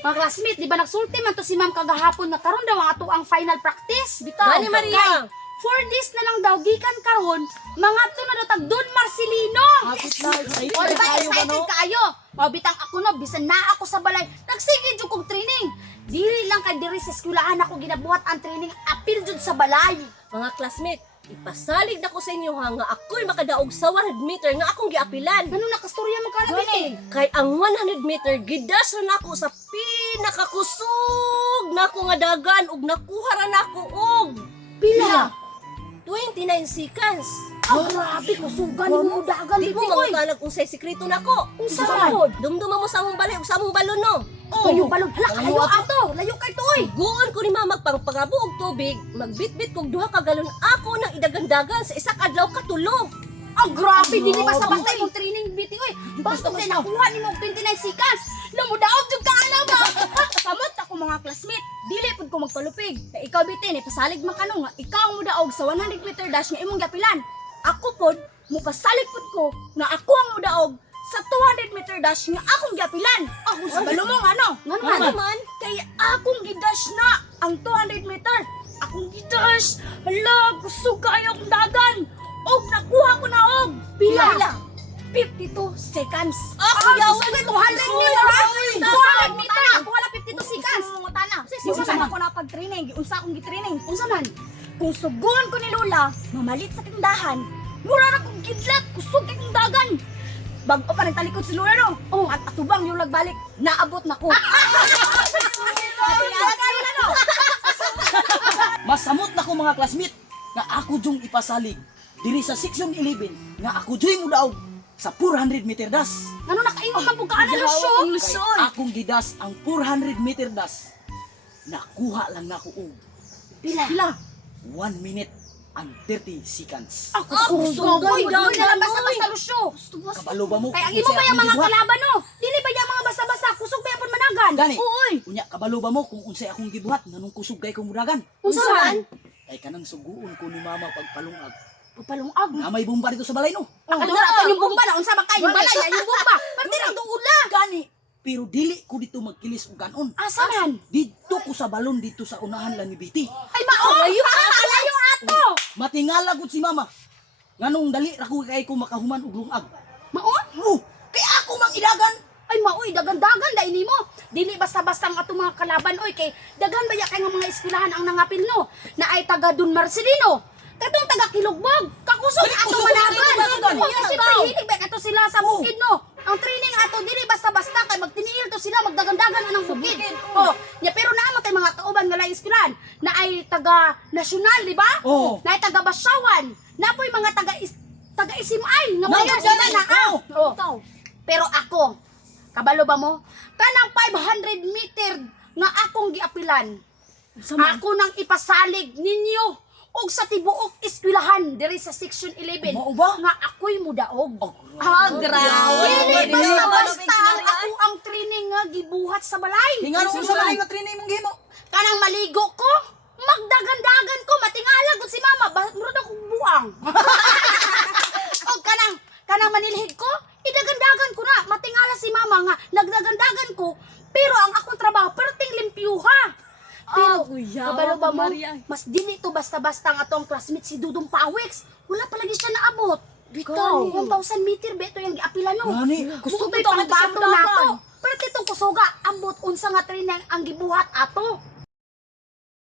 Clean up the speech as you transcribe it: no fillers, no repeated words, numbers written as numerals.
Mga classmate, di ba nagsulti man to si ma'am kagahapon nga karon daw ang ato ang final practice? Bitaw. Gani, Maria. 4 days na lang daw gikan karon, mga to na daw tag Don Marcelino. O, di ba excited kaayo? O, bitang ako no, bisan na ako sa balay, nagsigid jud kog training. Dili lang kay diri sa eskwelahan ako ginabuhat ang training, apil jud sa balay. Mga classmate, ipasalig na ko sa inyo ha nga ako'y makadaog sa 100 meter nga akong giapilan. Ano nakastorya mo ka na Kay ang 100 meter gidas na nako sa pinakakusog nako nga dagan ug nakuha ra nako og Pila? 29 seconds. Oh, grabe, kusugan mo dagan Di dito. mo mga unsay sekreto nako. Unsa Saan? Dumduma mo sa among balay ug sa among balon no. Kayo balon, hala kalayo ato, layo kay toy. Guon ko ni mama pangpangabo og tubig, magbitbit kog duha ka galon ako nang idagandagan sa isa ka adlaw katulog. Oh, grabe, dili basta-basta imong training biti oy. Basta kay nakuha nimo og 29 seconds. Lumudaog jud ka ana ba? Samot ako mga classmate, dili pud ko magpalupig. Kay ikaw biti ni pasalig man kanong nga ikaw ang mudaog sa 100 meter dash nga imong gapilan. Ako pod mupasalig pud ko nga ako ang mudaog sa 200 meter dash nga akong gapilan. Ako sa balumong ano? Nga naman, kay akong gidash na ang 200 meter. Akong gidash. Hala, kusog kayo akong dagan. Og nakuha ko na og. Pila? 52 seconds. Ako yawa na 200 meter. 200 meter. Ako wala 52 seconds. Unsa man ako na pag-training, unsa akong gi-training? Unsa man? Kung sugon ko ni Lola, mamalit sa tindahan, mura ra kong gidlat, kusog kay kong dagan. Bago pa nagtalikod si Lola no. Oh, at atubang yung nagbalik, naabot na ko. Masamot na ko mga classmate nga ako jung ipasalig diri sa section 11 nga ako jung mudaog sa 400 meter das. Ano nakaingon ka po ka na Lusyon? Akong gidas ang 400 meter das. Nakuha lang nako og Pila? 1 minute and 30 seconds. Ako sugoy daw na lang basta-basta Lusyo. Kabalo ba mo? Kaya ang imo ba yung mga kalaban no? Dili ba yung mga basta-basta kusog ba yung managan? Gani. Uy. Unya kabalo ba mo kung unsay akong gibuhat nganong kusog kay kong mudagan? Unsa man? Kay kanang suguon ko ni mama pagpalungag. Pagpalungag. Na may bomba dito sa balay no. Ako na ato yung bomba na unsa ba kayo balay yung bomba. Parte lang duula. Gani. Pero dili ko dito magkilis og kanon. Asa man? Dito ko sa balon dito sa unahan lang ni Biti. Ay mao. Alayo ato. Matingala gud si mama. Nganong dali ra ko kay ko makahuman og lungag. Mao? Oh, kay ako mang idagan. Ay maoy dagan-dagan dai nimo. Dili basta-basta ang atong mga kalaban oy kay daghan ba ya kay nga mga eskwelahan ang nangapil no na ay taga Don Marcelino. Katong taga Kilugbog, kakusog ato managan. Kasi hilig ba ato sila sa bukid no. Ang training ato dili basta-basta kay magtiniil to sila magdagan-dagan anang bukid. Oh, nya pero naa man kay mga kauban nga lain eskwelahan na ay taga nasyonal, di ba? Oh. Na ay taga Basyawan, na po'y mga taga Isimay nga mga Mga sila na oh. Pero ako, kabalo ba mo? Kanang 500 meter nga akong giapilan. Ako nang ipasalig ninyo og sa tibuok eskwelahan diri sa section 11 Mao ba? nga ako'y mudaog. Oh, Grabe. Dili, Basta-basta basta-basta ako ang training nga gibuhat sa balay. Tingano unsa man nga training mong gihimo? Kanang maligo ko, magdagan-dagan ko, matingala gud si mama, murag akong buang. O kanang manilhig ko, idagan-dagan ko na, matingala si mama nga, nagdagan-dagan ko, pero ang akong trabaho, perting limpyuha. Pero, kabalo ba mo, mas dili to basta-basta ang atong classmate si Dudong Pawix. Wala palagi siya naabot. Bitaw, 1,000 meter beto yung giapila no. Gani. Gusto Gusto to'y to, pangbato sa nato. Pero titong kusuga, ambot unsa nga training ang gibuhat ato.